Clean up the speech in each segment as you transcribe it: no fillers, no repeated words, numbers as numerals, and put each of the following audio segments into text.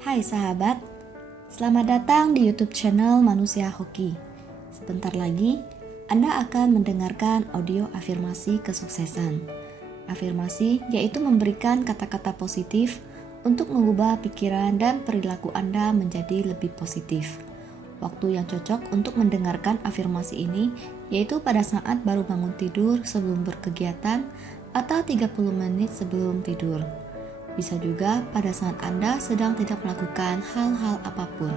Hai sahabat, selamat datang di YouTube channel Manusia Hoki. Sebentar lagi, Anda akan mendengarkan audio afirmasi kesuksesan. Afirmasi yaitu memberikan kata-kata positif untuk mengubah pikiran dan perilaku Anda menjadi lebih positif. Waktu yang cocok untuk mendengarkan afirmasi ini yaitu pada saat baru bangun tidur sebelum berkegiatan atau 30 menit sebelum tidur. Bisa juga pada saat Anda sedang tidak melakukan hal-hal apapun.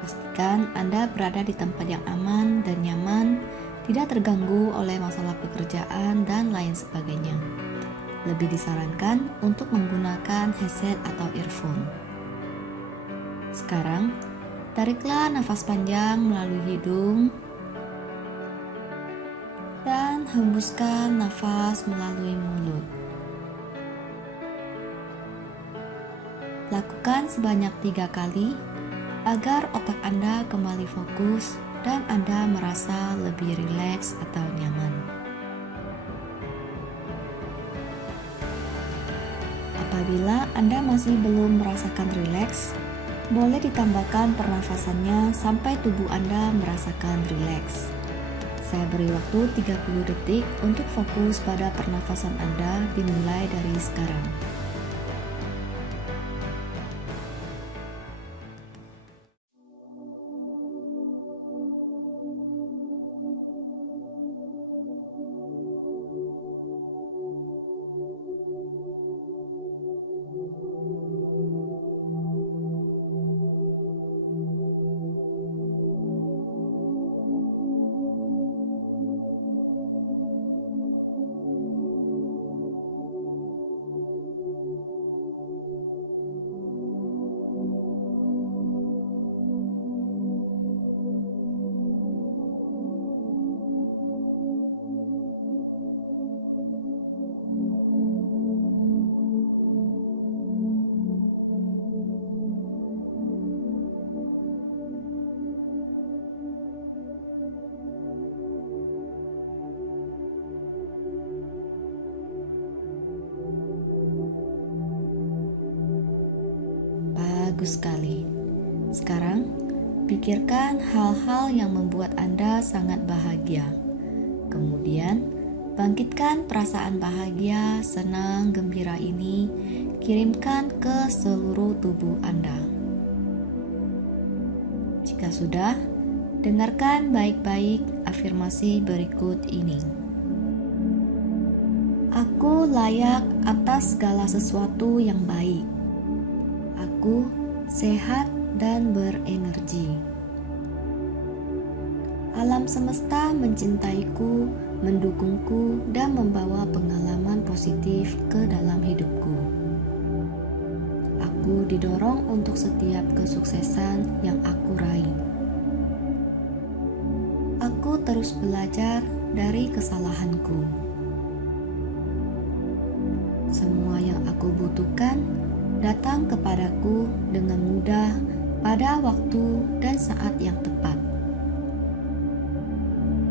Pastikan Anda berada di tempat yang aman dan nyaman, tidak terganggu oleh masalah pekerjaan dan lain sebagainya. Lebih disarankan untuk menggunakan headset atau earphone. Sekarang, tariklah nafas panjang melalui hidung dan hembuskan nafas melalui mulut. Lakukan sebanyak 3 kali agar otak Anda kembali fokus dan Anda merasa lebih rileks atau nyaman. Apabila Anda masih belum merasakan rileks, boleh ditambahkan pernafasannya sampai tubuh Anda merasakan rileks. Saya beri waktu 30 detik untuk fokus pada pernafasan Anda dimulai dari sekarang. Bagus sekali. Sekarang, pikirkan hal-hal yang membuat Anda sangat bahagia. Kemudian, bangkitkan perasaan bahagia, senang, gembira ini, kirimkan ke seluruh tubuh Anda. Jika sudah, dengarkan baik-baik afirmasi berikut ini. Aku layak atas segala sesuatu yang baik. Aku sehat dan berenergi. Alam semesta mencintaiku, mendukungku, dan membawa pengalaman positif ke dalam hidupku. Aku didorong untuk setiap kesuksesan yang aku raih. Aku terus belajar dari kesalahanku. Semua yang aku butuhkan datang kepadaku dengan mudah pada waktu dan saat yang tepat.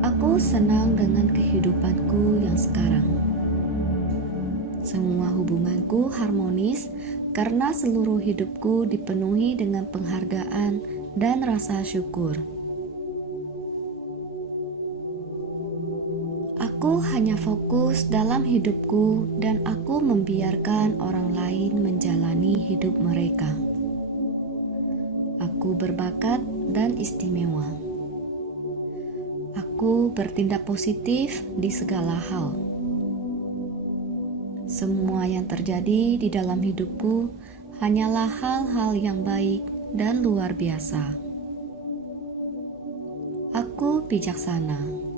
Aku senang dengan kehidupanku yang sekarang. Semua hubunganku harmonis karena seluruh hidupku dipenuhi dengan penghargaan dan rasa syukur. Aku hanya fokus dalam hidupku dan aku membiarkan orang lain menjalani hidup mereka. Aku berbakat dan istimewa. Aku bertindak positif di segala hal. Semua yang terjadi di dalam hidupku hanyalah hal-hal yang baik dan luar biasa. Aku bijaksana.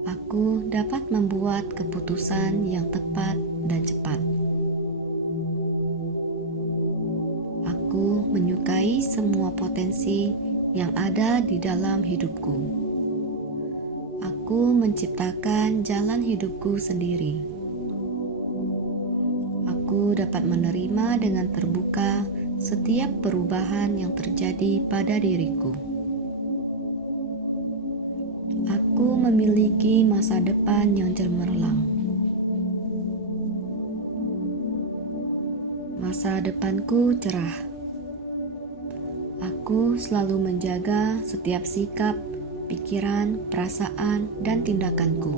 Aku dapat membuat keputusan yang tepat dan cepat. Aku menyukai semua potensi yang ada di dalam hidupku. Aku menciptakan jalan hidupku sendiri. Aku dapat menerima dengan terbuka setiap perubahan yang terjadi pada diriku. Aku memiliki masa depan yang cemerlang. Masa depanku cerah. Aku selalu menjaga setiap sikap, pikiran, perasaan, dan tindakanku.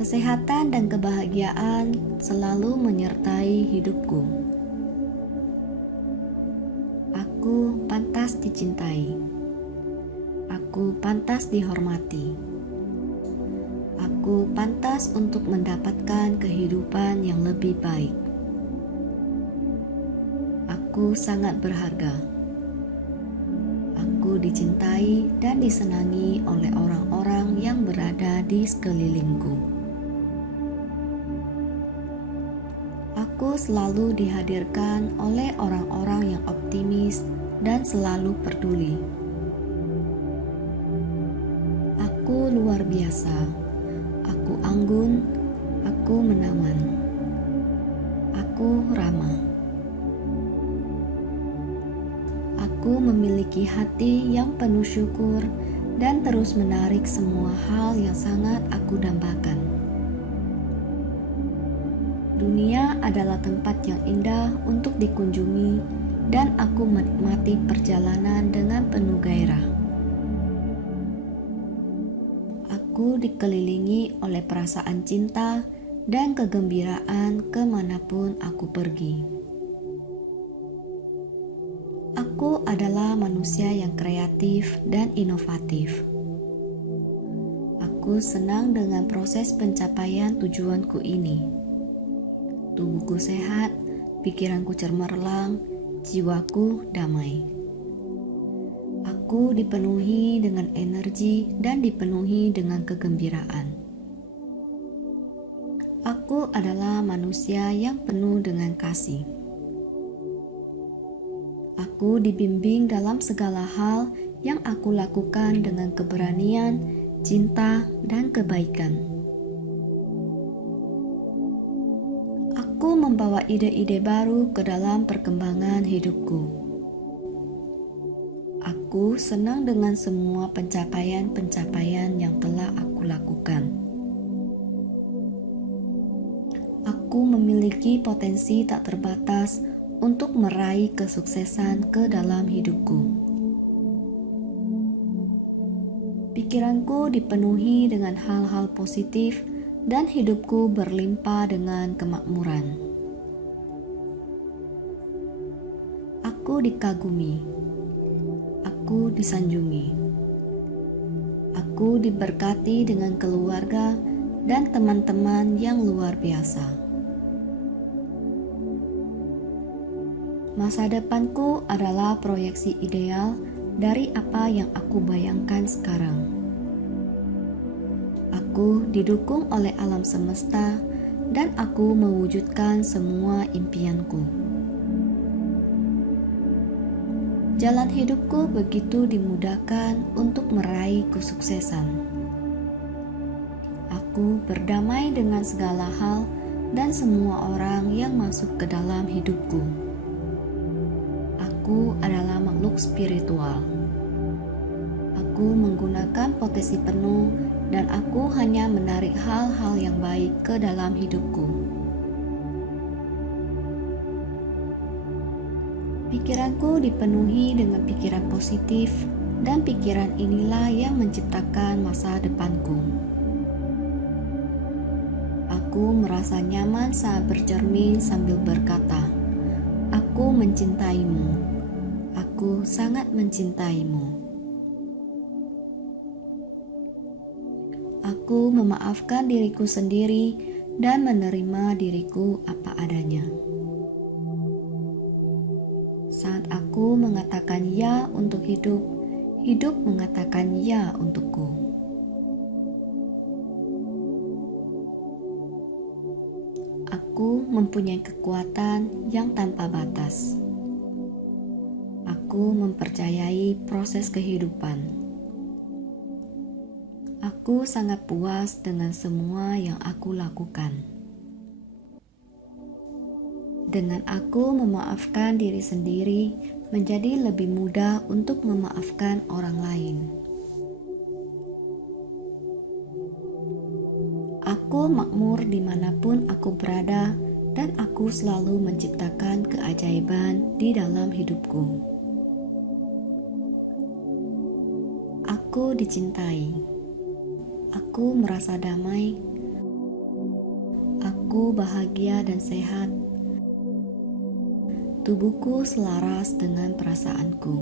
Kesehatan dan kebahagiaan selalu menyertai hidupku. Aku pantas dicintai. Aku pantas dihormati. Aku pantas untuk mendapatkan kehidupan yang lebih baik. Aku sangat berharga. Aku dicintai dan disenangi oleh orang-orang yang berada di sekelilingku. Aku selalu dihadirkan oleh orang-orang yang optimis dan selalu peduli. Aku luar biasa. Aku anggun. Aku menawan. Aku ramah. Aku memiliki hati yang penuh syukur dan terus menarik semua hal yang sangat aku dambakan. Dunia adalah tempat yang indah untuk dikunjungi dan aku menikmati perjalanan dengan penuh gairah. Aku dikelilingi oleh perasaan cinta dan kegembiraan kemanapun aku pergi. Aku adalah manusia yang kreatif dan inovatif. Aku senang dengan proses pencapaian tujuanku ini. Tubuhku sehat, pikiranku cemerlang, jiwaku damai. Aku dipenuhi dengan energi dan dipenuhi dengan kegembiraan. Aku adalah manusia yang penuh dengan kasih. Aku dibimbing dalam segala hal yang aku lakukan dengan keberanian, cinta, dan kebaikan. Aku membawa ide-ide baru ke dalam perkembangan hidupku. Aku senang dengan semua pencapaian-pencapaian yang telah aku lakukan. Aku memiliki potensi tak terbatas untuk meraih kesuksesan ke dalam hidupku. Pikiranku dipenuhi dengan hal-hal positif dan hidupku berlimpah dengan kemakmuran. Aku dikagumi. Aku disanjungi. Aku diberkati dengan keluarga dan teman-teman yang luar biasa. Masa depanku adalah proyeksi ideal dari apa yang aku bayangkan sekarang. Aku didukung oleh alam semesta dan aku mewujudkan semua impianku. Jalan hidupku begitu dimudahkan untuk meraih kesuksesan. Aku berdamai dengan segala hal dan semua orang yang masuk ke dalam hidupku. Aku adalah makhluk spiritual. Aku menggunakan potensi penuh dan aku hanya menarik hal-hal yang baik ke dalam hidupku. Pikiranku dipenuhi dengan pikiran positif dan pikiran inilah yang menciptakan masa depanku. Aku merasa nyaman saat bercermin sambil berkata, "Aku mencintaimu. Aku sangat mencintaimu." Aku memaafkan diriku sendiri dan menerima diriku apa adanya. Saat aku mengatakan ya untuk hidup, hidup mengatakan ya untukku. Aku mempunyai kekuatan yang tanpa batas. Aku mempercayai proses kehidupan. Aku sangat puas dengan semua yang aku lakukan. Dengan aku memaafkan diri sendiri, menjadi lebih mudah untuk memaafkan orang lain. Aku makmur dimanapun aku berada dan aku selalu menciptakan keajaiban di dalam hidupku. Aku dicintai. Aku merasa damai. Aku bahagia dan sehat. Tubuhku selaras dengan perasaanku.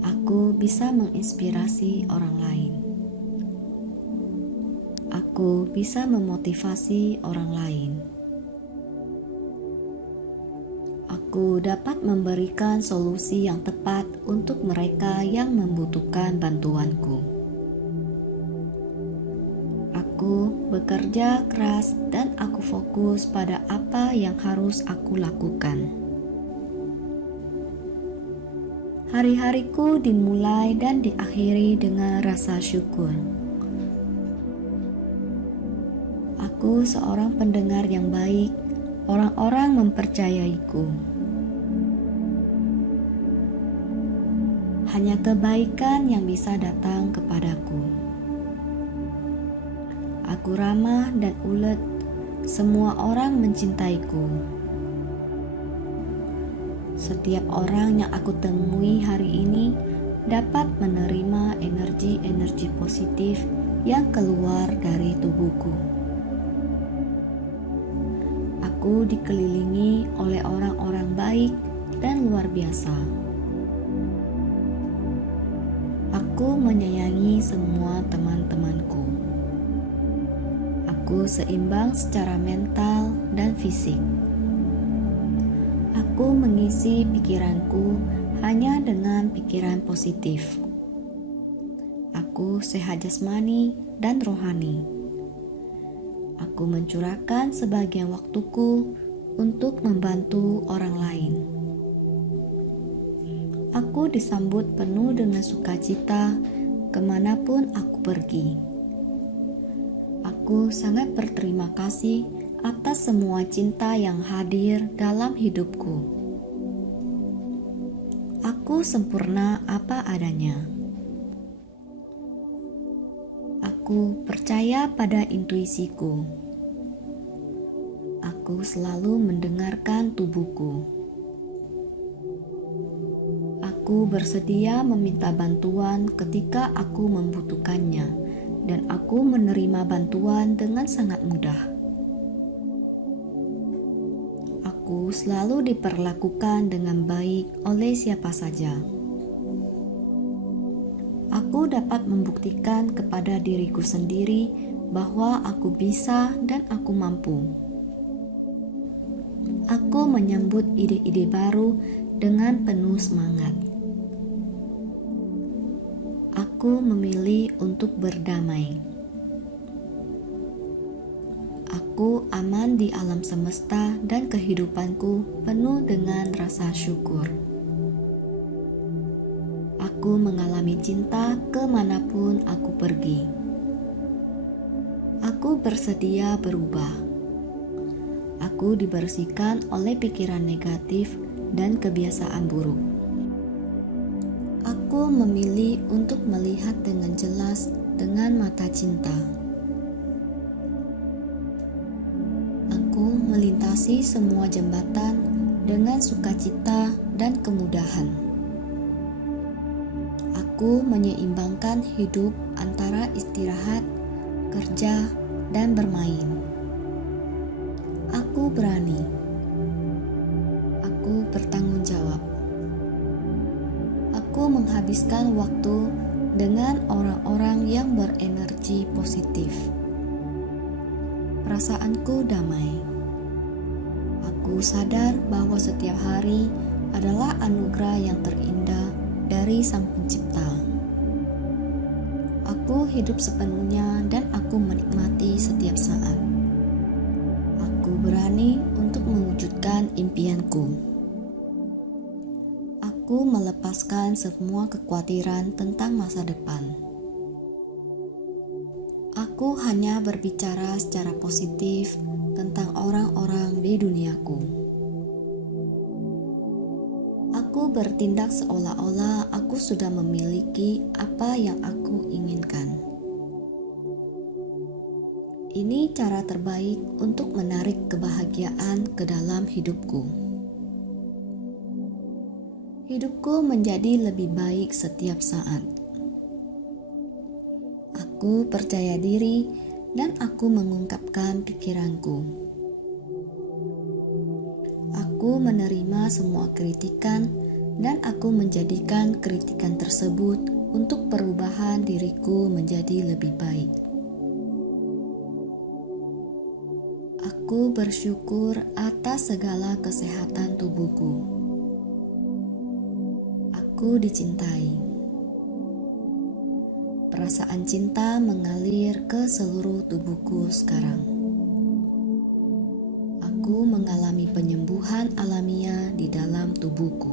Aku bisa menginspirasi orang lain. Aku bisa memotivasi orang lain. Aku dapat memberikan solusi yang tepat untuk mereka yang membutuhkan bantuanku. Aku bekerja keras dan aku fokus pada apa yang harus aku lakukan. Hari-hariku dimulai dan diakhiri dengan rasa syukur. Aku seorang pendengar yang baik. Orang-orang mempercayaiku. Hanya kebaikan yang bisa datang kepadaku. Aku ramah dan ulet. Semua orang mencintaiku. Setiap orang yang aku temui hari ini dapat menerima energi-energi positif yang keluar dari tubuhku. Aku dikelilingi oleh orang-orang baik dan luar biasa. Aku menyayangi semua teman-temanku. Aku seimbang secara mental dan fisik. Aku mengisi pikiranku hanya dengan pikiran positif. Aku sehat jasmani dan rohani. Aku mencurahkan sebagian waktuku untuk membantu orang lain. Aku disambut penuh dengan sukacita kemanapun aku pergi. Aku sangat berterima kasih atas semua cinta yang hadir dalam hidupku. Aku sempurna apa adanya. Aku percaya pada intuisiku. Aku selalu mendengarkan tubuhku. Aku bersedia meminta bantuan ketika aku membutuhkannya, dan aku menerima bantuan dengan sangat mudah. Aku selalu diperlakukan dengan baik oleh siapa saja. Aku dapat membuktikan kepada diriku sendiri bahwa aku bisa dan aku mampu. Aku menyambut ide-ide baru dengan penuh semangat. Aku memilih untuk berdamai. Aku aman di alam semesta dan kehidupanku penuh dengan rasa syukur. Aku mengalami cinta kemanapun aku pergi. Aku bersedia berubah. Aku dibersihkan oleh pikiran negatif dan kebiasaan buruk. Aku memilih untuk melihat dengan jelas dengan mata cinta. Aku melintasi semua jembatan dengan sukacita dan kemudahan. Aku menyeimbangkan hidup antara istirahat, kerja, dan bermain. Aku berani. Aku bertanggung jawab. Aku menghabiskan waktu dengan orang-orang yang berenergi positif. Perasaanku damai. Aku sadar bahwa setiap hari adalah anugerah yang terindah dari Sang Pencipta. Aku hidup sepenuhnya dan aku menikmati setiap saat. Aku berani untuk mewujudkan impianku. Aku melepaskan semua kekhawatiran tentang masa depan. Aku hanya berbicara secara positif tentang orang-orang di duniaku. Aku bertindak seolah-olah aku sudah memiliki apa yang aku inginkan. Ini cara terbaik untuk menarik kebahagiaan ke dalam hidupku. Hidupku menjadi lebih baik setiap saat. Aku percaya diri dan aku mengungkapkan pikiranku. Aku menerima semua kritikan dan aku menjadikan kritikan tersebut untuk perubahan diriku menjadi lebih baik. Aku bersyukur atas segala kesehatan tubuhku. Aku dicintai. Perasaan cinta mengalir ke seluruh tubuhku sekarang. Aku mengalami penyembuhan alamiah di dalam tubuhku.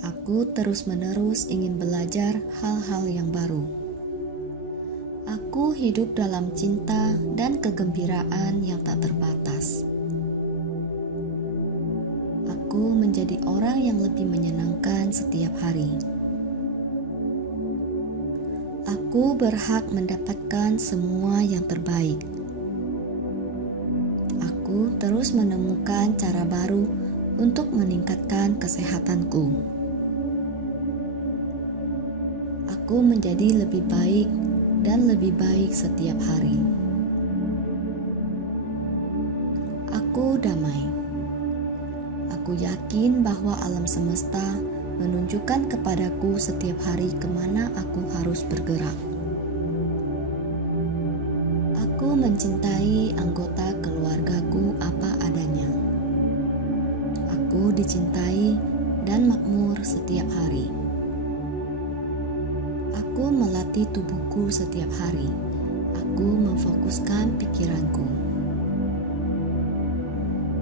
Aku terus-menerus ingin belajar hal-hal yang baru. Aku hidup dalam cinta dan kegembiraan yang tak terbatas. Aku menjadi orang yang lebih menyenangkan setiap hari. Aku berhak mendapatkan semua yang terbaik. Aku terus menemukan cara baru untuk meningkatkan kesehatanku. Aku menjadi lebih baik dan lebih baik setiap hari. Aku damai. Aku yakin bahwa alam semesta menunjukkan kepadaku setiap hari kemana aku harus bergerak. Aku mencintai anggota keluargaku apa adanya. Aku dicintai dan makmur setiap hari. Aku melatih tubuhku setiap hari. Aku memfokuskan pikiranku.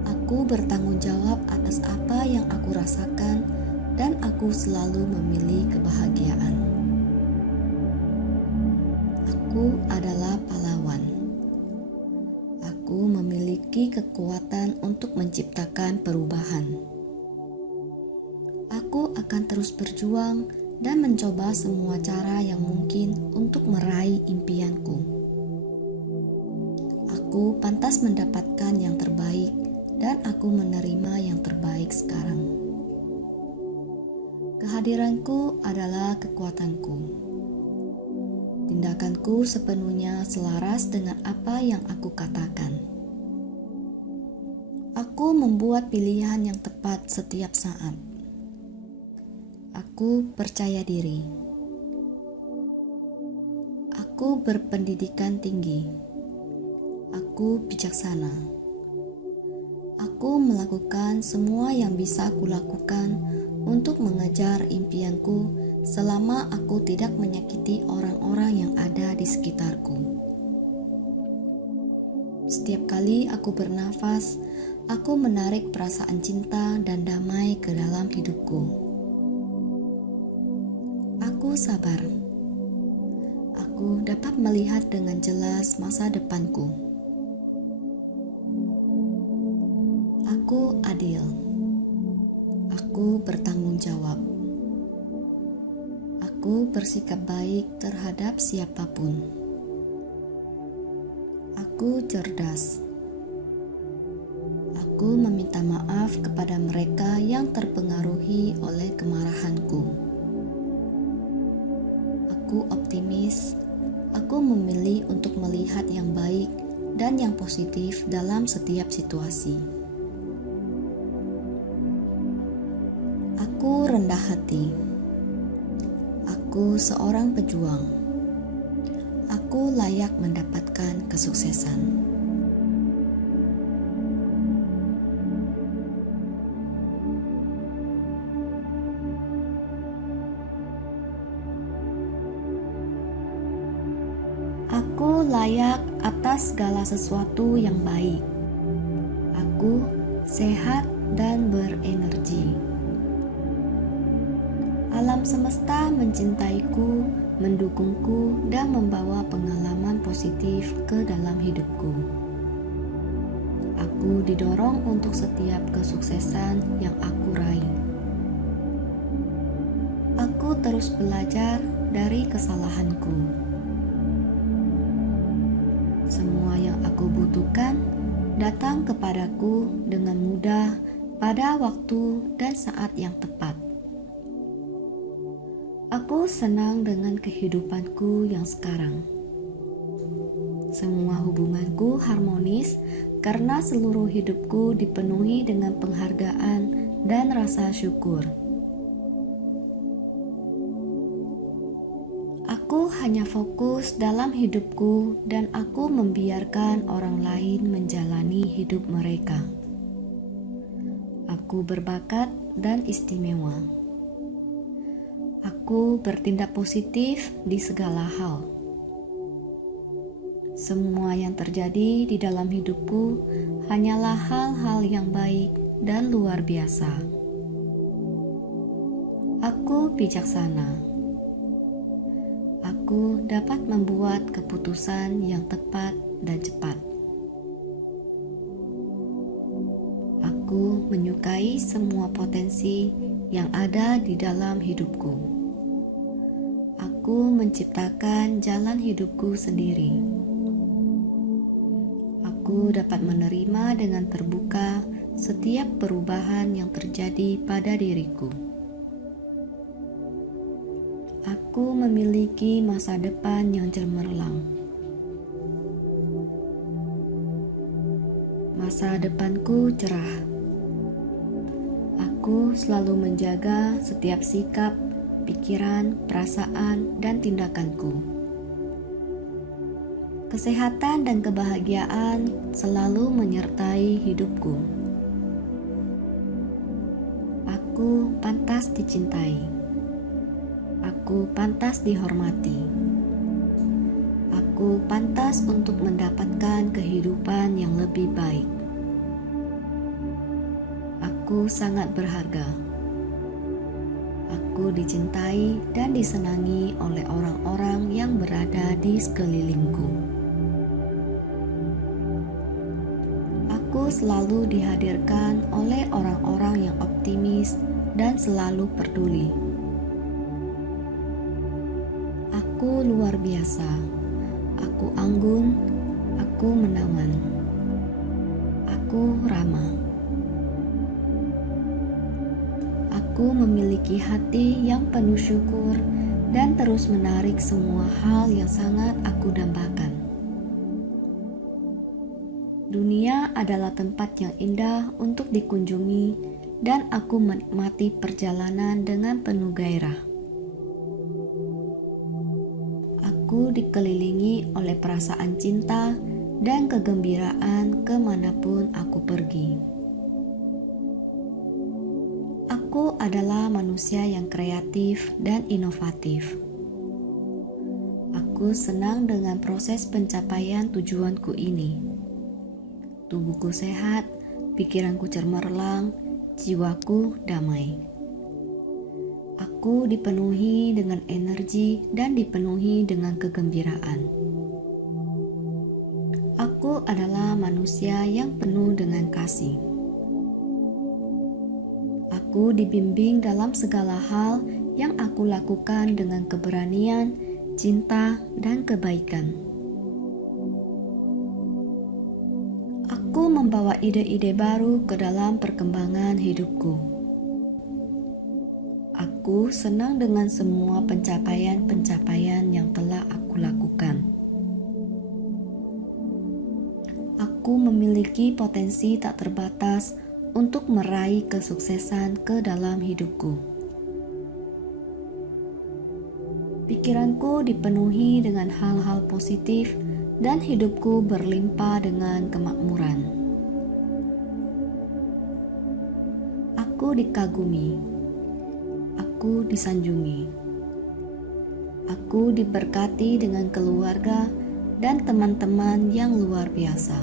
Aku bertanggung jawab atas apa yang aku rasakan dan aku selalu memilih kebahagiaan. Aku adalah pahlawan. Aku memiliki kekuatan untuk menciptakan perubahan. Aku akan terus berjuang dan mencoba semua cara yang mungkin untuk meraih impianku. Aku pantas mendapatkan yang terbaik dan aku menerima yang terbaik sekarang. Kehadiranku adalah kekuatanku. Tindakanku sepenuhnya selaras dengan apa yang aku katakan. Aku membuat pilihan yang tepat setiap saat. Aku percaya diri. Aku berpendidikan tinggi. Aku bijaksana. Aku melakukan semua yang bisa kulakukan untuk mengejar impianku selama aku tidak menyakiti orang-orang yang ada di sekitarku. Setiap kali aku bernafas, aku menarik perasaan cinta dan damai ke dalam hidupku. Aku sabar. Aku dapat melihat dengan jelas masa depanku. Aku adil. Aku bertanggung jawab. Aku bersikap baik terhadap siapapun. Aku cerdas. Aku meminta maaf kepada mereka yang terpengaruhi oleh kemarahanku. Aku optimis. Aku memilih untuk melihat yang baik dan yang positif dalam setiap situasi. Aku rendah hati. Aku seorang pejuang. Aku layak mendapatkan kesuksesan. Aku layak atas segala sesuatu yang baik. Aku sehat dan berenergi. Alam semesta mencintaiku, mendukungku, dan membawa pengalaman positif ke dalam hidupku. Aku didorong untuk setiap kesuksesan yang aku raih. Aku terus belajar dari kesalahanku. yang aku butuhkan datang kepadaku dengan mudah pada waktu dan saat yang tepat. Aku senang dengan kehidupanku yang sekarang. Semua hubunganku harmonis karena seluruh hidupku dipenuhi dengan penghargaan dan rasa syukur. Aku hanya fokus dalam hidupku dan aku membiarkan orang lain menjalani hidup mereka. Aku berbakat dan istimewa. Aku bertindak positif di segala hal. Semua yang terjadi di dalam hidupku hanyalah hal-hal yang baik dan luar biasa. Aku bijaksana. Aku dapat membuat keputusan yang tepat dan cepat. Aku menyukai semua potensi yang ada di dalam hidupku. Aku menciptakan jalan hidupku sendiri. Aku dapat menerima dengan terbuka setiap perubahan yang terjadi pada diriku. Aku memiliki masa depan yang cemerlang. Masa depanku cerah. Aku selalu menjaga setiap sikap, pikiran, perasaan, dan tindakanku. Kesehatan dan kebahagiaan selalu menyertai hidupku. Aku pantas dicintai. Aku pantas dihormati. Aku pantas untuk mendapatkan kehidupan yang lebih baik. Aku sangat berharga. Aku dicintai dan disenangi oleh orang-orang yang berada di sekelilingku. Aku selalu dihadirkan oleh orang-orang yang optimis dan selalu peduli. Aku luar biasa. Aku anggun. Aku menawan. Aku ramah. Aku memiliki hati yang penuh syukur dan terus menarik semua hal yang sangat aku dambakan. Dunia adalah tempat yang indah untuk dikunjungi dan aku menikmati perjalanan dengan penuh gairah. Aku dikelilingi oleh perasaan cinta dan kegembiraan kemanapun aku pergi. Aku adalah manusia yang kreatif dan inovatif. Aku senang dengan proses pencapaian tujuanku ini. Tubuhku sehat, pikiranku cemerlang, jiwaku damai. Aku dipenuhi dengan energi dan dipenuhi dengan kegembiraan. Aku adalah manusia yang penuh dengan kasih. Aku dibimbing dalam segala hal yang aku lakukan dengan keberanian, cinta, dan kebaikan. Aku membawa ide-ide baru ke dalam perkembangan hidupku. Aku senang dengan semua pencapaian-pencapaian yang telah aku lakukan. Aku memiliki potensi tak terbatas untuk meraih kesuksesan ke dalam hidupku. Pikiranku dipenuhi dengan hal-hal positif dan hidupku berlimpah dengan kemakmuran. Aku dikagumi. Aku disanjungi. Aku diberkati dengan keluarga dan teman-teman yang luar biasa.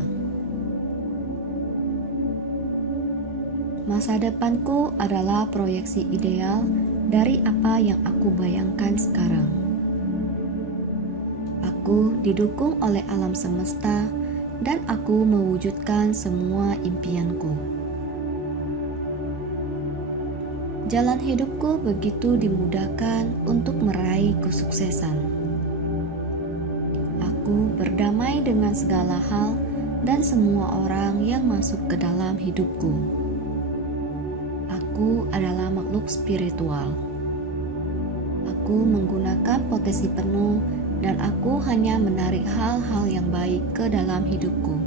Masa depanku adalah proyeksi ideal dari apa yang aku bayangkan sekarang. Aku didukung oleh alam semesta dan aku mewujudkan semua impianku. Jalan hidupku begitu dimudahkan untuk meraih kesuksesan. Aku berdamai dipenuhi dengan segala hal dan semua orang yang masuk ke dalam hidupku. Aku adalah makhluk spiritual. Aku menggunakan potensi penuh dan aku hanya menarik hal-hal yang baik ke dalam hidupku.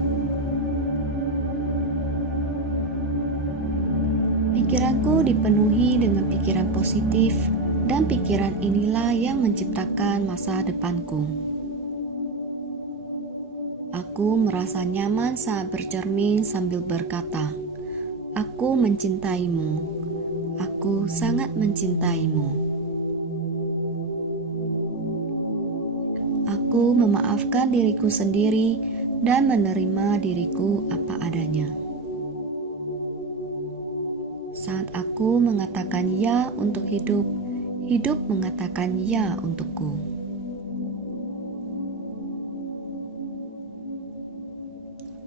Pikiranku dipenuhi dengan pikiran positif, dan pikiran inilah yang menciptakan masa depanku. Aku merasa nyaman saat bercermin sambil berkata, "Aku mencintaimu. Aku sangat mencintaimu." Aku memaafkan diriku sendiri dan menerima diriku apa adanya. Saat aku mengatakan ya untuk hidup, hidup mengatakan ya untukku.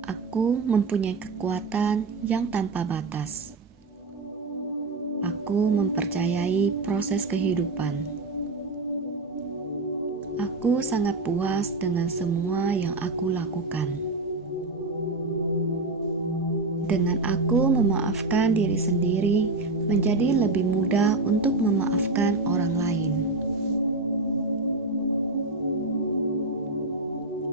Aku mempunyai kekuatan yang tanpa batas. Aku mempercayai proses kehidupan. Aku sangat puas dengan semua yang aku lakukan. Dengan aku memaafkan diri sendiri, menjadi lebih mudah untuk memaafkan orang lain.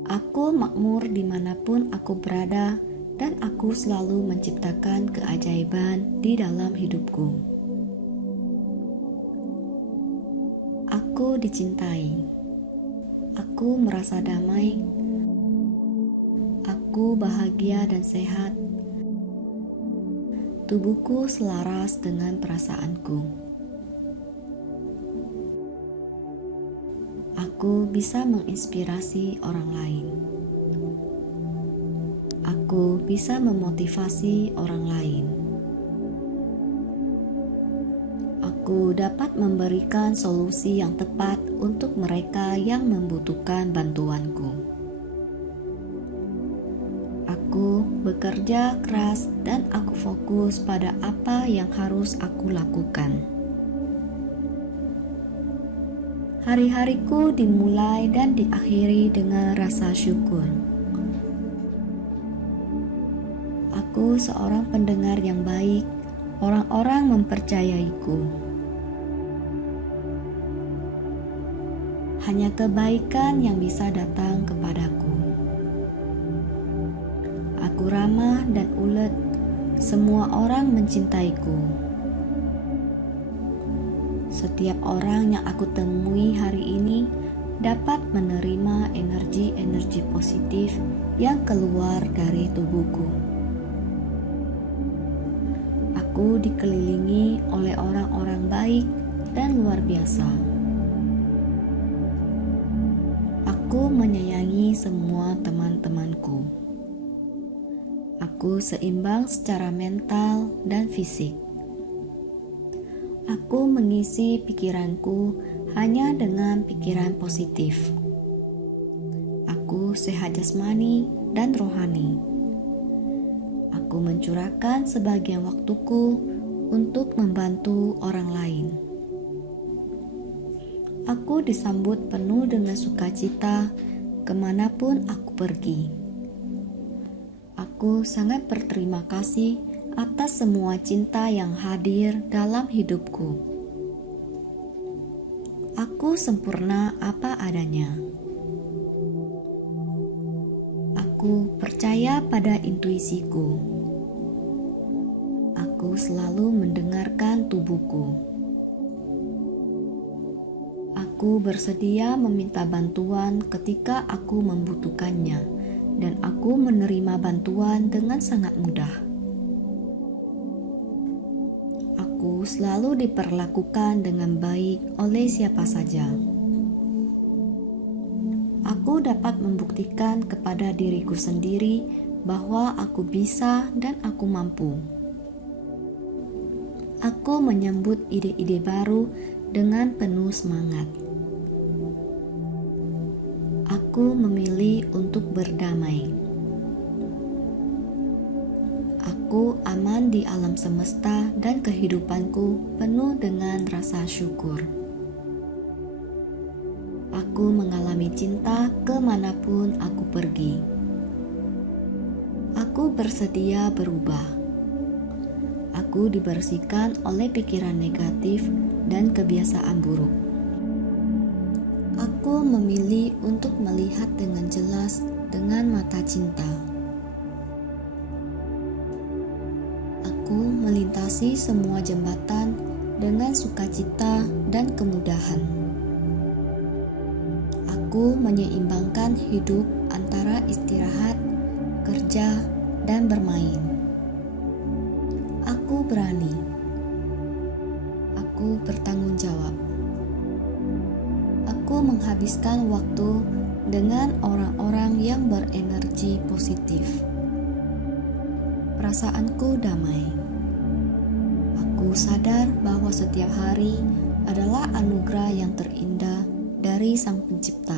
Aku makmur dimanapun aku berada, dan aku selalu menciptakan keajaiban di dalam hidupku. Aku dicintai. Aku merasa damai. Aku bahagia dan sehat. Tubuhku selaras dengan perasaanku. Aku bisa menginspirasi orang lain. Aku bisa memotivasi orang lain. Aku dapat memberikan solusi yang tepat untuk mereka yang membutuhkan bantuanku. Aku bekerja keras dan aku fokus pada apa yang harus aku lakukan. Hari-hariku dimulai dan diakhiri dengan rasa syukur. Aku seorang pendengar yang baik, orang-orang mempercayaiku. Hanya kebaikan yang bisa datang kepadaku. Aku ramah dan ulet, semua orang mencintaiku. Setiap orang yang aku temui hari ini dapat menerima energi-energi positif yang keluar dari tubuhku. Aku dikelilingi oleh orang-orang baik dan luar biasa. Aku menyayangi semua teman-temanku. Aku seimbang secara mental dan fisik. Aku mengisi pikiranku hanya dengan pikiran positif. Aku sehat jasmani dan rohani. Aku mencurahkan sebagian waktuku untuk membantu orang lain. Aku disambut penuh dengan sukacita kemanapun aku pergi. Aku sangat berterima kasih atas semua cinta yang hadir dalam hidupku. Aku sempurna apa adanya. Aku percaya pada intuisiku. Aku selalu mendengarkan tubuhku. Aku bersedia meminta bantuan ketika aku membutuhkannya, dan aku menerima bantuan dengan sangat mudah. Aku selalu diperlakukan dengan baik oleh siapa saja. Aku dapat membuktikan kepada diriku sendiri bahwa aku bisa dan aku mampu. Aku menyambut ide-ide baru dengan penuh semangat. Aku memilih untuk berdamai. Aku aman di alam semesta dan kehidupanku penuh dengan rasa syukur. Aku mengalami cinta kemanapun aku pergi. Aku bersedia berubah. Aku dibersihkan oleh pikiran negatif dan kebiasaan buruk. Aku memilih untuk melihat dengan jelas dengan mata cinta. Aku melintasi semua jembatan dengan sukacita dan kemudahan. Aku menyeimbangkan hidup antara istirahat, kerja, dan bermain. Aku berani. Aku bertanggung jawab. Aku menghabiskan waktu dengan orang-orang yang berenergi positif. Perasaanku damai. Aku sadar bahwa setiap hari adalah anugerah yang terindah dari Sang Pencipta.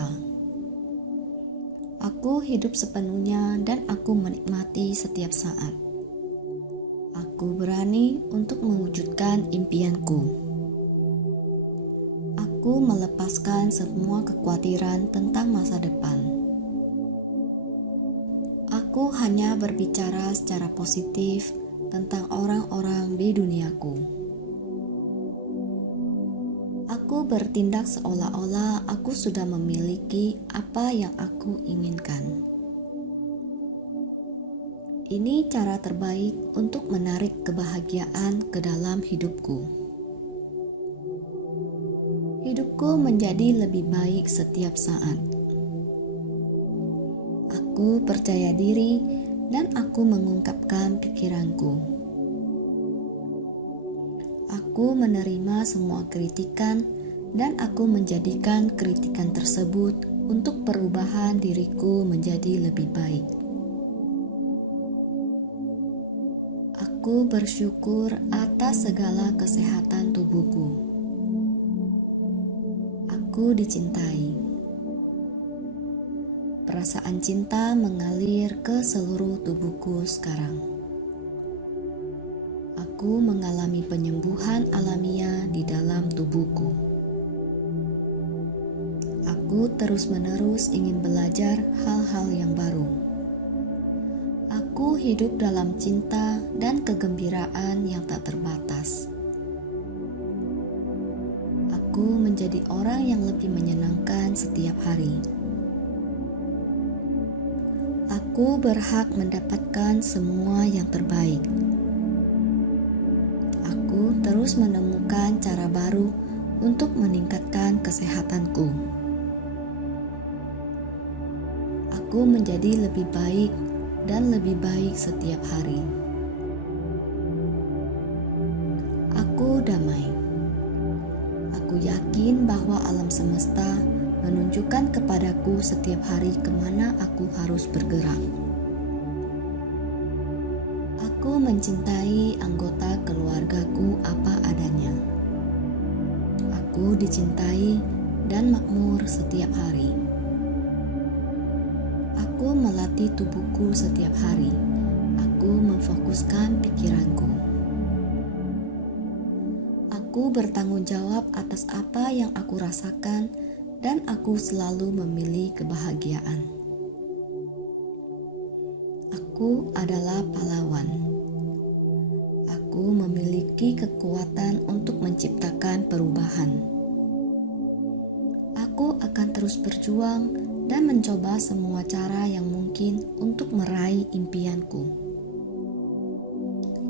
Aku hidup sepenuhnya dan aku menikmati setiap saat. Aku berani untuk mewujudkan impianku. Aku melepaskan semua kekhawatiran tentang masa depan. Aku hanya berbicara secara positif tentang orang-orang di duniaku. Aku bertindak seolah-olah aku sudah memiliki apa yang aku inginkan. Ini cara terbaik untuk menarik kebahagiaan ke dalam hidupku. Hidupku menjadi lebih baik setiap saat. Aku percaya diri dan aku mengungkapkan pikiranku. Aku menerima semua kritikan dan aku menjadikan kritikan tersebut untuk perubahan diriku menjadi lebih baik. Aku bersyukur atas segala kesehatan tubuhku. Aku dicintai. Perasaan cinta mengalir ke seluruh tubuhku sekarang. Aku mengalami penyembuhan alamiah di dalam tubuhku. Aku terus-menerus ingin belajar hal-hal yang baru. Aku hidup dalam cinta dan kegembiraan yang tak terbatas. Aku menjadi orang yang lebih menyenangkan setiap hari. Aku berhak mendapatkan semua yang terbaik. Aku terus menemukan cara baru untuk meningkatkan kesehatanku. Aku menjadi lebih baik dan lebih baik setiap hari. Aku damai. Aku yakin bahwa alam semesta menunjukkan kepadaku setiap hari kemana aku harus bergerak. Aku mencintai anggota keluargaku apa adanya. Aku dicintai dan makmur setiap hari. Aku melatih tubuhku setiap hari. Aku memfokuskan pikiranku. Aku bertanggung jawab atas apa yang aku rasakan dan aku selalu memilih kebahagiaan. Aku adalah pahlawan. Aku memiliki kekuatan untuk menciptakan perubahan. Aku akan terus berjuang dan mencoba semua cara yang mungkin untuk meraih impianku.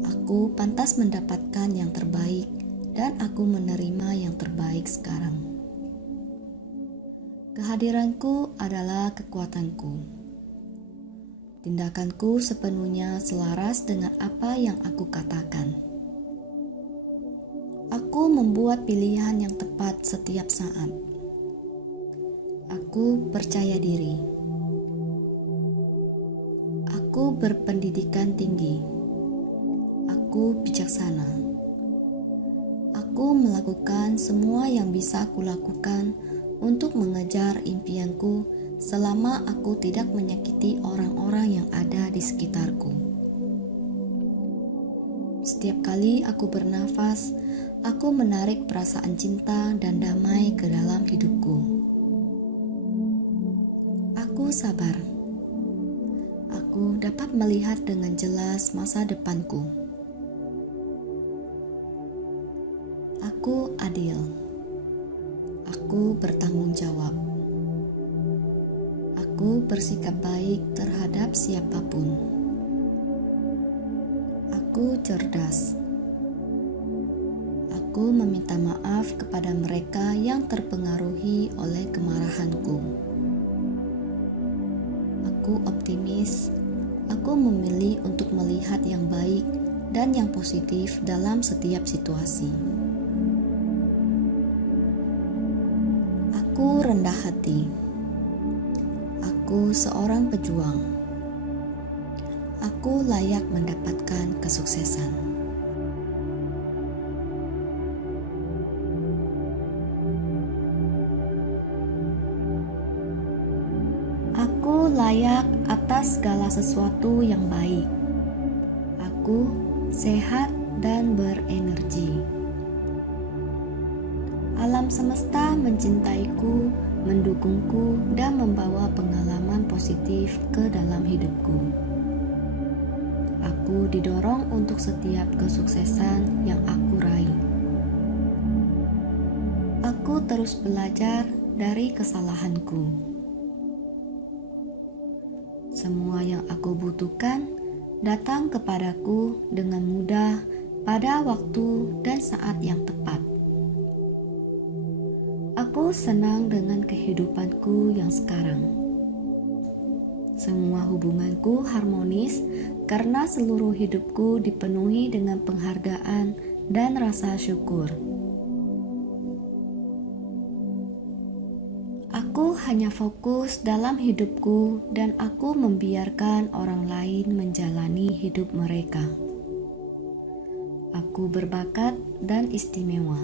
Aku pantas mendapatkan yang terbaik dan aku menerima yang terbaik sekarang. Kehadiranku adalah kekuatanku. Tindakanku sepenuhnya selaras dengan apa yang aku katakan. Aku membuat pilihan yang tepat setiap saat. Aku percaya diri. Aku berpendidikan tinggi. Aku bijaksana. Aku melakukan semua yang bisa kulakukan untuk mengejar impianku selama aku tidak menyakiti orang-orang yang ada di sekitarku. Setiap kali aku bernafas, aku menarik perasaan cinta dan damai ke dalam hidupku. melihat dengan jelas masa depanku. Aku adil. Aku bertanggung jawab. Aku bersikap baik terhadap siapapun. Aku cerdas. Aku meminta maaf kepada mereka yang terpengaruhi oleh kemarahanku. Aku optimis. Aku memilih untuk melihat yang baik dan yang positif dalam setiap situasi. Aku rendah hati. Aku seorang pejuang. Aku layak mendapatkan kesuksesan. Aku layak atas segala sesuatu yang baik. Aku sehat dan berenergi. Alam semesta mencintaiku, mendukungku, dan membawa pengalaman positif ke dalam hidupku. Aku didorong untuk setiap kesuksesan yang aku raih. Aku terus belajar dari kesalahanku. Semua yang aku butuhkan datang kepadaku dengan mudah pada waktu dan saat yang tepat. Aku senang dengan kehidupanku yang sekarang. Semua hubunganku harmonis karena seluruh hidupku dipenuhi dengan penghargaan dan rasa syukur. Aku hanya fokus dalam hidupku dan aku membiarkan orang lain menjalani hidup mereka. Aku berbakat dan istimewa.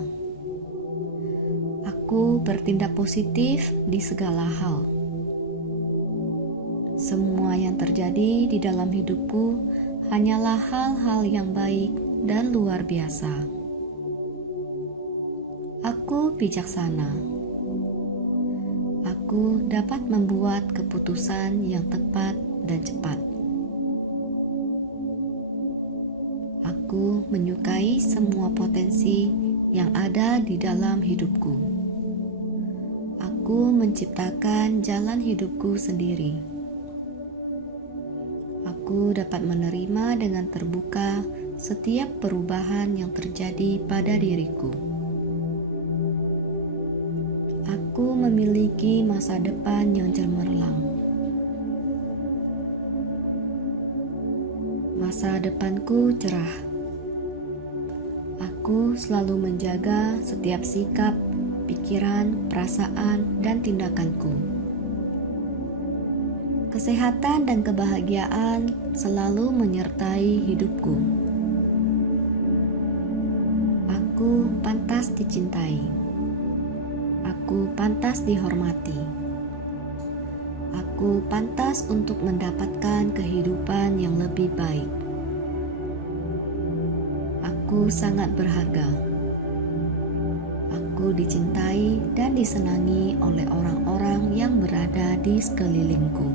Aku bertindak positif di segala hal. Semua yang terjadi di dalam hidupku hanyalah hal-hal yang baik dan luar biasa. Aku bijaksana. Aku dapat membuat keputusan yang tepat dan cepat. Aku menyukai semua potensi yang ada di dalam hidupku. Aku menciptakan jalan hidupku sendiri. Aku dapat menerima dengan terbuka setiap perubahan yang terjadi pada diriku. Aku memiliki masa depan yang cemerlang. Masa depanku cerah. Aku selalu menjaga setiap sikap, pikiran, perasaan, dan tindakanku. Kesehatan dan kebahagiaan selalu menyertai hidupku. Aku pantas dicintai. Aku pantas dihormati. Aku pantas untuk mendapatkan kehidupan yang lebih baik. Aku sangat berharga. Aku dicintai dan disenangi oleh orang-orang yang berada di sekelilingku.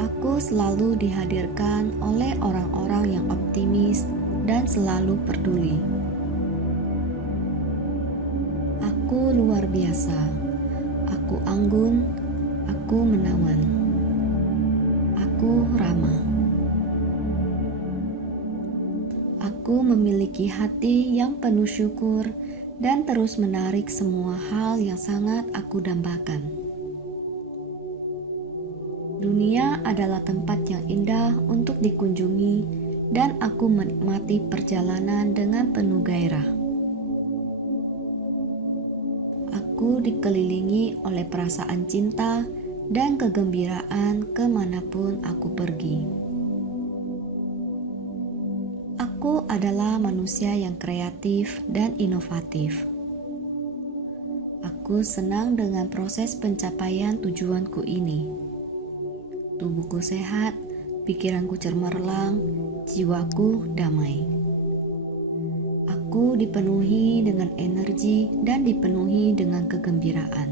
Aku selalu dihadirkan oleh orang-orang yang optimis dan selalu peduli. Aku luar biasa. Aku anggun. Aku menawan. Aku ramah. Aku memiliki hati yang penuh syukur dan terus menarik semua hal yang sangat aku dambakan. Dunia adalah tempat yang indah untuk dikunjungi dan aku menikmati perjalanan dengan penuh gairah. Aku dikelilingi oleh perasaan cinta dan kegembiraan kemanapun aku pergi. Aku adalah manusia yang kreatif dan inovatif. Aku senang dengan proses pencapaian tujuanku ini. Tubuhku sehat, pikiranku cemerlang, jiwaku damai. Aku dipenuhi dengan energi dan dipenuhi dengan kegembiraan.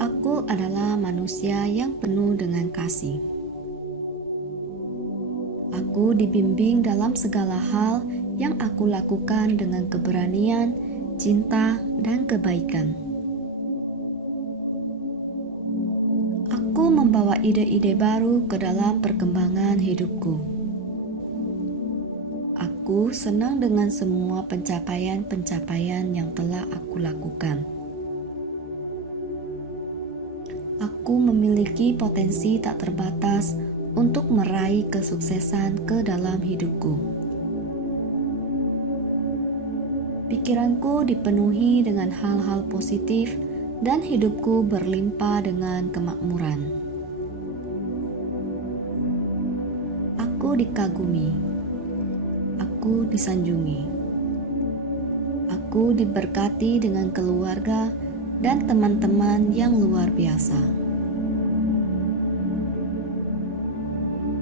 Aku adalah manusia yang penuh dengan kasih. Aku dibimbing dalam segala hal yang aku lakukan dengan keberanian, cinta, dan kebaikan. Aku membawa ide-ide baru ke dalam perkembangan hidupku. Aku senang dengan semua pencapaian-pencapaian yang telah aku lakukan. Aku memiliki potensi tak terbatas untuk meraih kesuksesan ke dalam hidupku. Pikiranku dipenuhi dengan hal-hal positif dan hidupku berlimpah dengan kemakmuran. Aku dikagumi. Aku disanjungi. Aku diberkati dengan keluarga dan teman-teman yang luar biasa.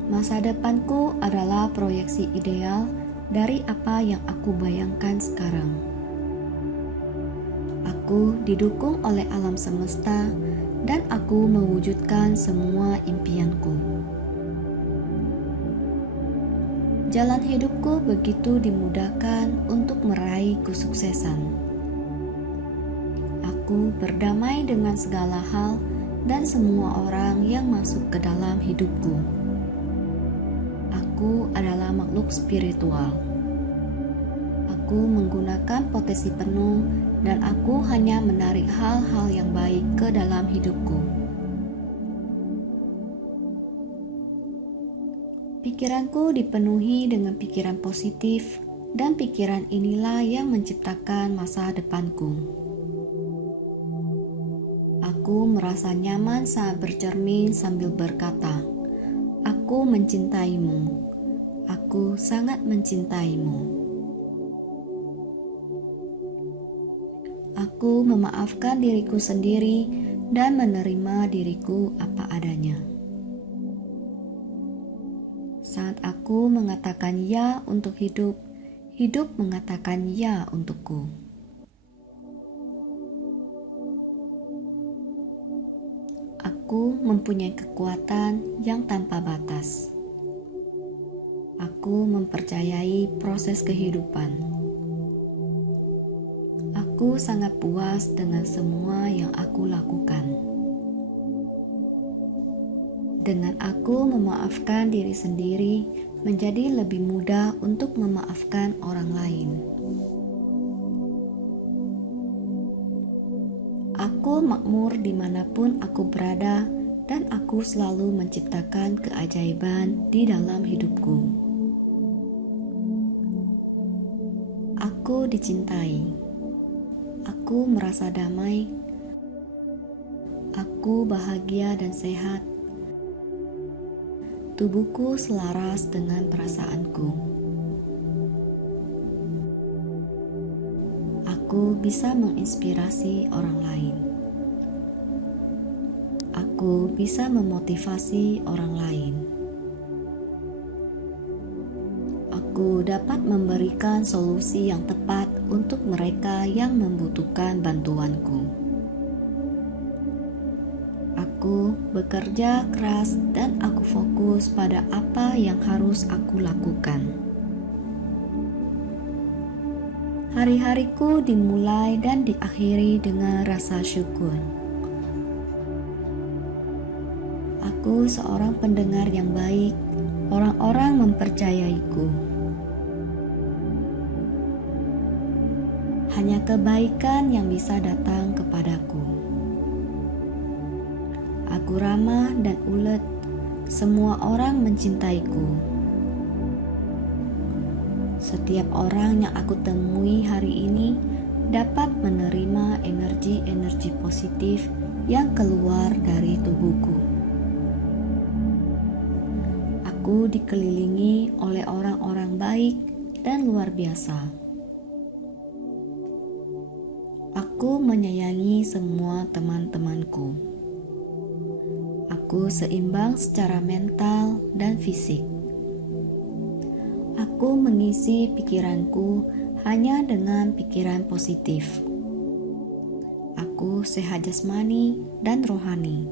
Masa depanku adalah proyeksi ideal dari apa yang aku bayangkan sekarang. Aku didukung oleh alam semesta dan aku mewujudkan semua impianku. Jalan hidupku begitu dimudahkan untuk meraih kesuksesan. Aku berdamai dengan segala hal dan semua orang yang masuk ke dalam hidupku. Aku adalah makhluk spiritual. Aku menggunakan potensi penuh dan aku hanya menarik hal-hal yang baik ke dalam hidupku. Pikiranku dipenuhi dengan pikiran positif dan pikiran inilah yang menciptakan masa depanku. Aku merasa nyaman saat bercermin sambil berkata, "Aku mencintaimu. Aku sangat mencintaimu." Aku memaafkan diriku sendiri dan menerima diriku apa adanya. Saat aku mengatakan ya untuk hidup, hidup mengatakan ya untukku. Aku mempunyai kekuatan yang tanpa batas. Aku mempercayai proses kehidupan. Aku sangat puas dengan semua yang aku lakukan. Dengan aku memaafkan diri sendiri, menjadi lebih mudah untuk memaafkan orang lain. Aku makmur dimanapun aku berada dan aku selalu menciptakan keajaiban di dalam hidupku. Aku dicintai. Aku merasa damai. Aku bahagia dan sehat. Tubuhku selaras dengan perasaanku. Aku bisa menginspirasi orang lain. Aku bisa memotivasi orang lain. Aku dapat memberikan solusi yang tepat untuk mereka yang membutuhkan bantuanku. Aku bekerja keras dan aku fokus pada apa yang harus aku lakukan. Hari-hariku dimulai dan diakhiri dengan rasa syukur. Aku seorang pendengar yang baik, orang-orang mempercayaiku. Hanya kebaikan yang bisa datang kepadaku. Aku ramah dan ulet, semua orang mencintaiku. Setiap orang yang aku temui hari ini dapat menerima energi-energi positif yang keluar dari tubuhku. Aku dikelilingi oleh orang-orang baik dan luar biasa. Aku menyayangi semua teman-temanku. Aku seimbang secara mental dan fisik. Aku mengisi pikiranku hanya dengan pikiran positif. Aku sehat jasmani dan rohani.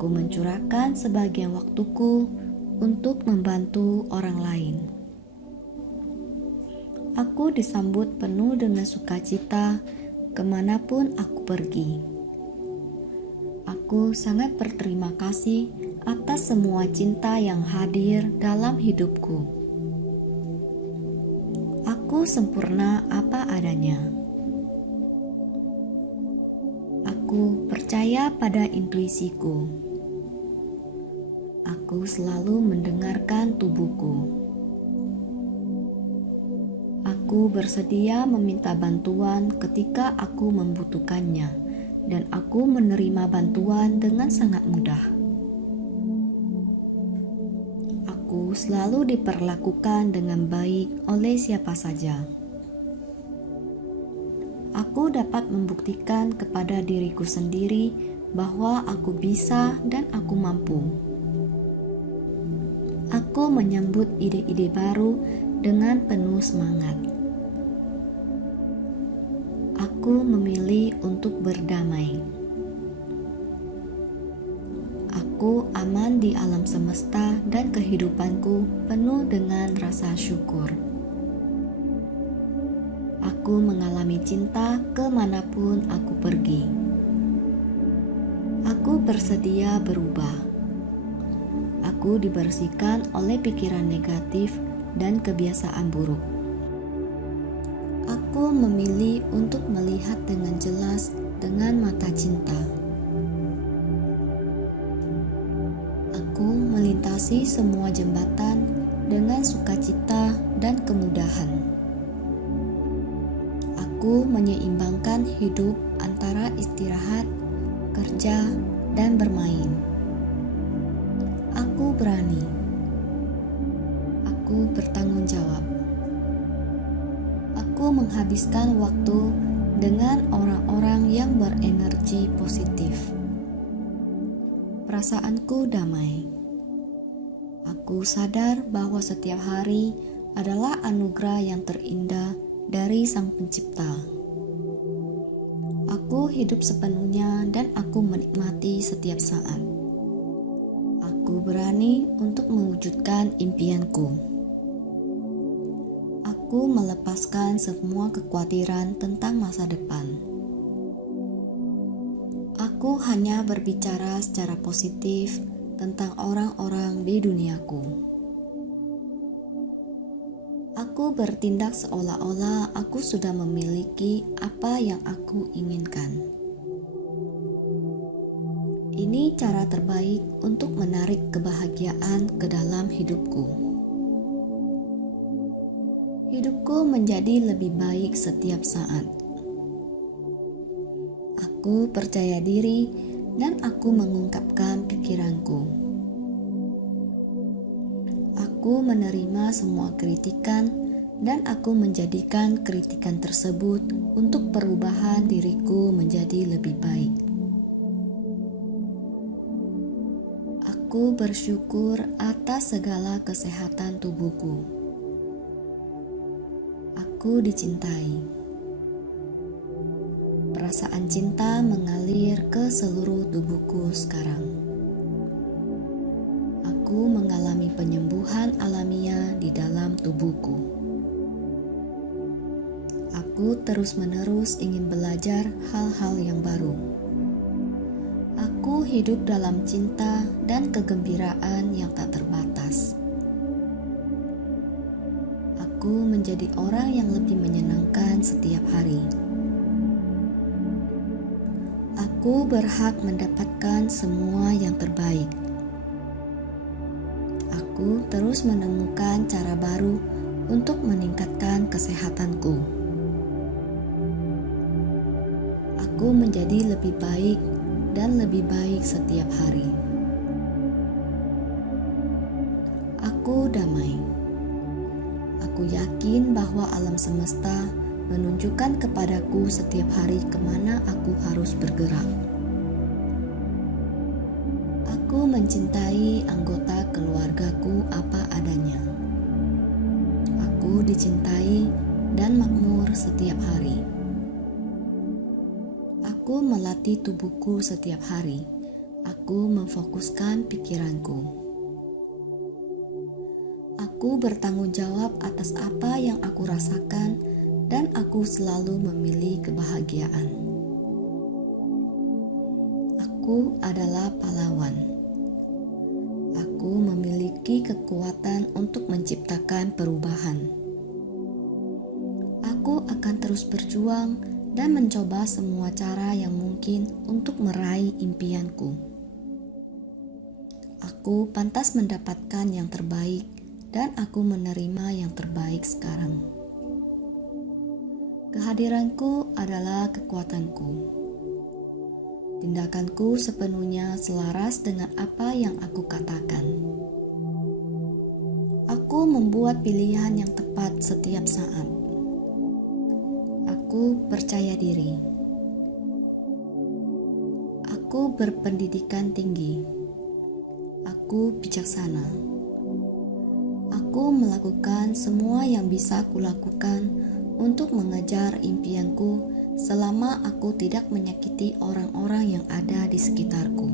Aku mencurahkan sebagian waktuku untuk membantu orang lain. Aku disambut penuh dengan sukacita kemanapun aku pergi. Aku sangat berterima kasih atas semua cinta yang hadir dalam hidupku. Aku sempurna apa adanya. Aku percaya pada intuisiku. Aku selalu mendengarkan tubuhku. Aku bersedia meminta bantuan ketika aku membutuhkannya, dan aku menerima bantuan dengan sangat mudah. Aku selalu diperlakukan dengan baik oleh siapa saja. Aku dapat membuktikan kepada diriku sendiri bahwa aku bisa dan aku mampu. Aku menyambut ide-ide baru dengan penuh semangat. Aku memilih untuk berdamai. Aku aman di alam semesta dan kehidupanku penuh dengan rasa syukur. Aku mengalami cinta kemanapun aku pergi. Aku bersedia berubah. Aku dibersihkan oleh pikiran negatif dan kebiasaan buruk. Aku memilih untuk melihat dengan jelas dengan mata cinta. Aku melintasi semua jembatan dengan sukacita dan kemudahan. Aku menyeimbangkan hidup antara istirahat, kerja, dan bermain. Aku berani. Aku bertanggung jawab. Aku menghabiskan waktu dengan orang-orang yang berenergi positif. Perasaanku damai. Aku sadar bahwa setiap hari adalah anugerah yang terindah dari Sang Pencipta. Aku hidup sepenuhnya dan aku menikmati setiap saat. Aku berani untuk mewujudkan impianku. Aku melepaskan semua kekhawatiran tentang masa depan. Aku hanya berbicara secara positif tentang orang-orang di duniaku. Aku bertindak seolah-olah aku sudah memiliki apa yang aku inginkan. Ini cara terbaik untuk menarik kebahagiaan ke dalam hidupku. Hidupku menjadi lebih baik setiap saat. Aku percaya diri dan aku mengungkapkan pikiranku. Aku menerima semua kritikan dan aku menjadikan kritikan tersebut untuk perubahan diriku menjadi lebih baik. Aku bersyukur atas segala kesehatan tubuhku. Aku dicintai. Perasaan cinta mengalir ke seluruh tubuhku sekarang. Aku mengalami penyembuhan alamiah di dalam tubuhku. Aku terus-menerus ingin belajar hal-hal yang baru. Aku hidup dalam cinta dan kegembiraan yang tak terbatas. Aku menjadi orang yang lebih menyenangkan setiap hari. Aku berhak mendapatkan semua yang terbaik. Aku terus menemukan cara baru untuk meningkatkan kesehatanku. Aku menjadi lebih baik dan lebih baik setiap hari. Aku damai. Aku yakin bahwa alam semesta menunjukkan kepadaku setiap hari kemana aku harus bergerak. Aku mencintai anggota keluargaku apa adanya. Aku dicintai dan makmur setiap hari. Aku melatih tubuhku setiap hari. Aku aku memfokuskan pikiranku. Aku bertanggung jawab atas apa yang aku rasakan dan aku selalu memilih kebahagiaan. Aku adalah pahlawan. Aku memiliki kekuatan untuk menciptakan perubahan. Aku akan terus berjuang dan mencoba semua cara yang mungkin untuk meraih impianku. Aku pantas mendapatkan yang terbaik dan aku menerima yang terbaik sekarang. Kehadiranku adalah kekuatanku. Tindakanku sepenuhnya selaras dengan apa yang aku katakan. Aku membuat pilihan yang tepat setiap saat. Aku percaya diri. Aku berpendidikan tinggi. Aku bijaksana. Aku melakukan semua yang bisa kulakukan untuk mengejar impianku selama aku tidak menyakiti orang-orang yang ada di sekitarku.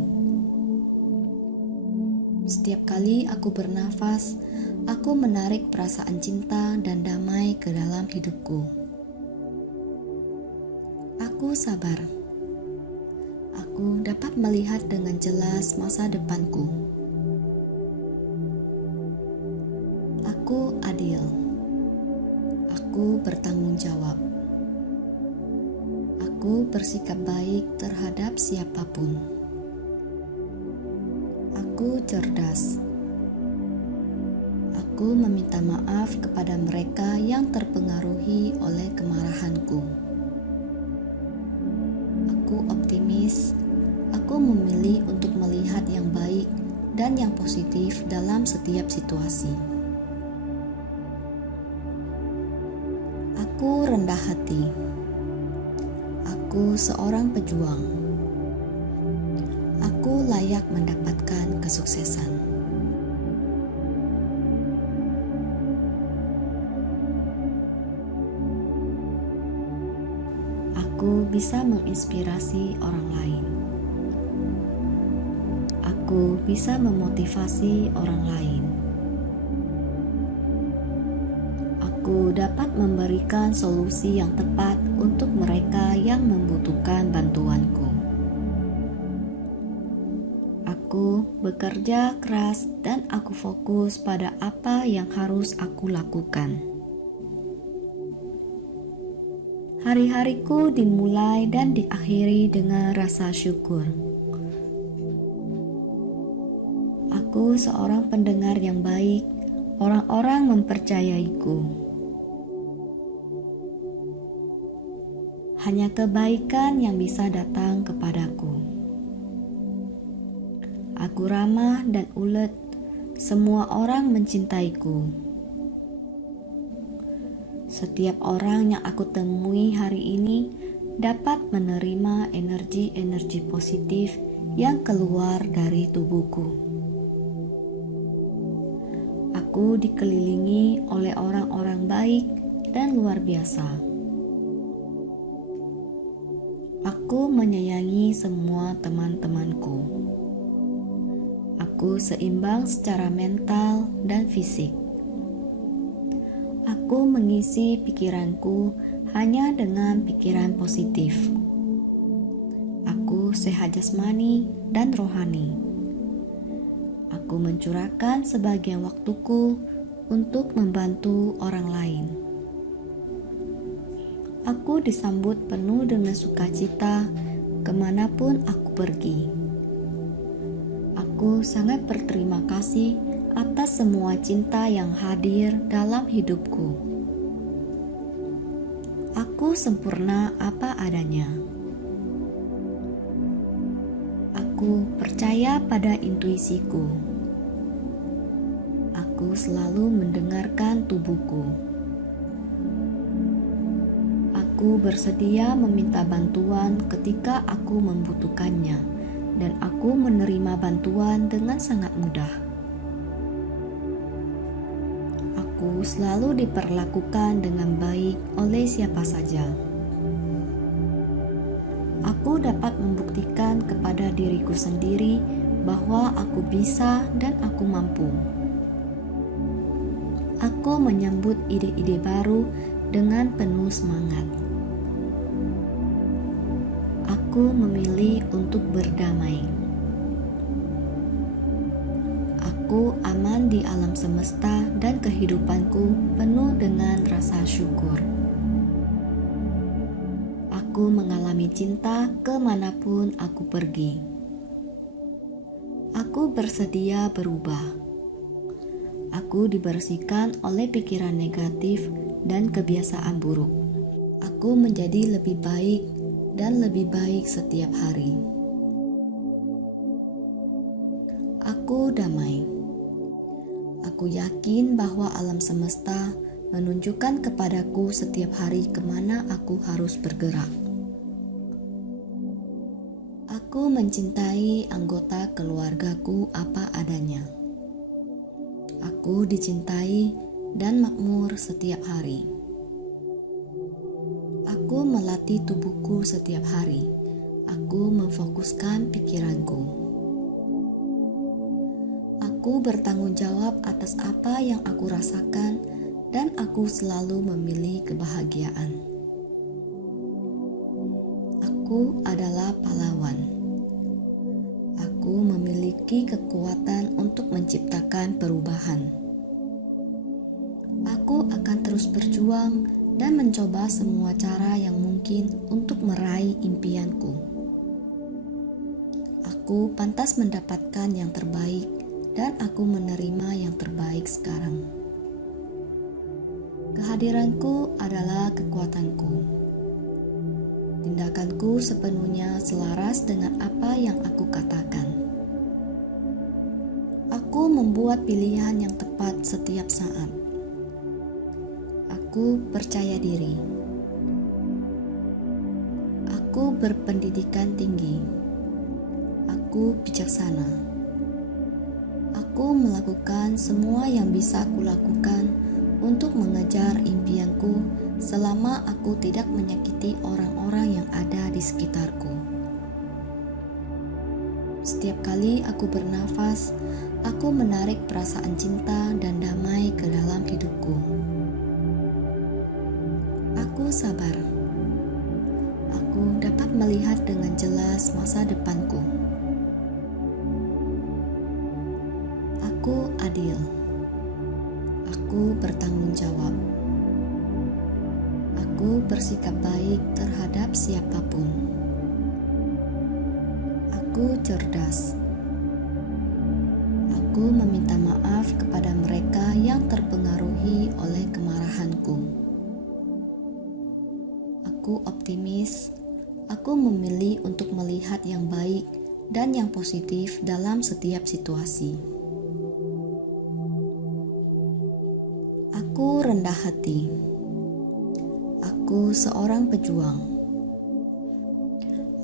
Setiap kali aku bernafas, aku menarik perasaan cinta dan damai ke dalam hidupku. Aku sabar. Aku dapat melihat dengan jelas masa depanku. Aku adil. Aku bertanggung jawab. Aku bersikap baik terhadap siapapun. Aku cerdas. Aku meminta maaf kepada mereka yang terpengaruhi oleh kemarahanku. Aku optimis. Aku memilih untuk melihat yang baik dan yang positif dalam setiap situasi. Aku rendah hati. Aku seorang pejuang. Aku layak mendapatkan kesuksesan. Aku bisa menginspirasi orang lain. Aku bisa memotivasi orang lain. Aku dapat memberikan solusi yang tepat untuk mereka yang membutuhkan bantuanku. Aku bekerja keras dan aku fokus pada apa yang harus aku lakukan. Hari-hariku dimulai dan diakhiri dengan rasa syukur. Aku seorang pendengar yang baik, orang-orang mempercayaiku. Hanya kebaikan yang bisa datang kepadaku. Aku ramah dan ulet, semua orang mencintaiku. Setiap orang yang aku temui hari ini dapat menerima energi-energi positif yang keluar dari tubuhku. Aku dikelilingi oleh orang-orang baik dan luar biasa. Aku menyayangi semua teman-temanku. Aku seimbang secara mental dan fisik. Aku mengisi pikiranku hanya dengan pikiran positif. Aku sehat jasmani dan rohani. Aku mencurahkan sebagian waktuku untuk membantu orang lain. Aku disambut penuh dengan sukacita kemanapun aku pergi. Aku sangat berterima kasih atas semua cinta yang hadir dalam hidupku. Aku sempurna apa adanya. Aku percaya pada intuisiku. Aku selalu mendengarkan tubuhku. Aku bersedia meminta bantuan ketika aku membutuhkannya, dan aku menerima bantuan dengan sangat mudah. Aku selalu diperlakukan dengan baik oleh siapa saja. Aku dapat membuktikan kepada diriku sendiri bahwa aku bisa dan aku mampu. Aku menyambut ide-ide baru dengan penuh semangat. Aku memilih untuk berdamai. Aku aman di alam semesta dan kehidupanku penuh dengan rasa syukur. Aku mengalami cinta kemanapun aku pergi. Aku bersedia berubah. Aku dibersihkan oleh pikiran negatif dan kebiasaan buruk. Aku menjadi lebih baik dan lebih baik setiap hari. Aku damai. Aku yakin bahwa alam semesta menunjukkan kepadaku setiap hari kemana aku harus bergerak. Aku mencintai anggota keluargaku apa adanya. Aku dicintai dan makmur setiap hari. Aku melatih tubuhku setiap hari. Aku memfokuskan pikiranku. Aku bertanggung jawab atas apa yang aku rasakan dan aku selalu memilih kebahagiaan. Aku adalah pahlawan. Aku memiliki kekuatan untuk menciptakan perubahan. Aku akan terus berjuang dan mencoba semua cara yang mungkin untuk meraih impianku. Aku pantas mendapatkan yang terbaik dan aku menerima yang terbaik sekarang. Kehadiranku adalah kekuatanku. Tindakanku sepenuhnya selaras dengan apa yang aku katakan. Aku membuat pilihan yang tepat setiap saat. Aku percaya diri. Aku berpendidikan tinggi. Aku bijaksana. Aku melakukan semua yang bisa kulakukan untuk mengejar impianku selama aku tidak menyakiti orang-orang yang ada di sekitarku. Setiap kali aku bernafas, aku menarik perasaan cinta dan damai ke dalam hidupku. Aku sabar. Aku dapat melihat dengan jelas masa depanku. Aku adil. Aku bertanggung jawab. Aku bersikap baik terhadap siapapun. Aku cerdas. Aku meminta maaf kepada mereka yang terpengaruhi oleh kemarahanku. Aku optimis. Aku memilih untuk melihat yang baik dan yang positif dalam setiap situasi. Aku rendah hati. Aku seorang pejuang.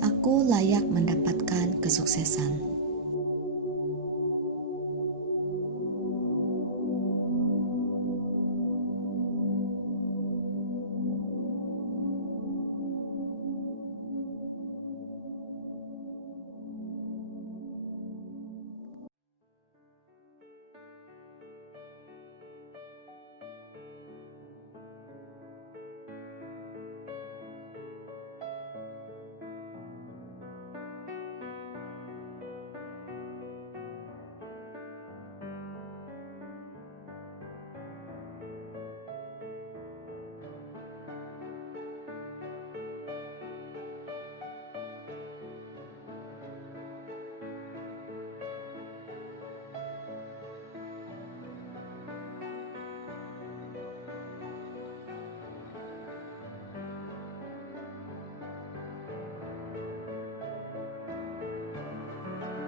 Aku layak mendapatkan kesuksesan.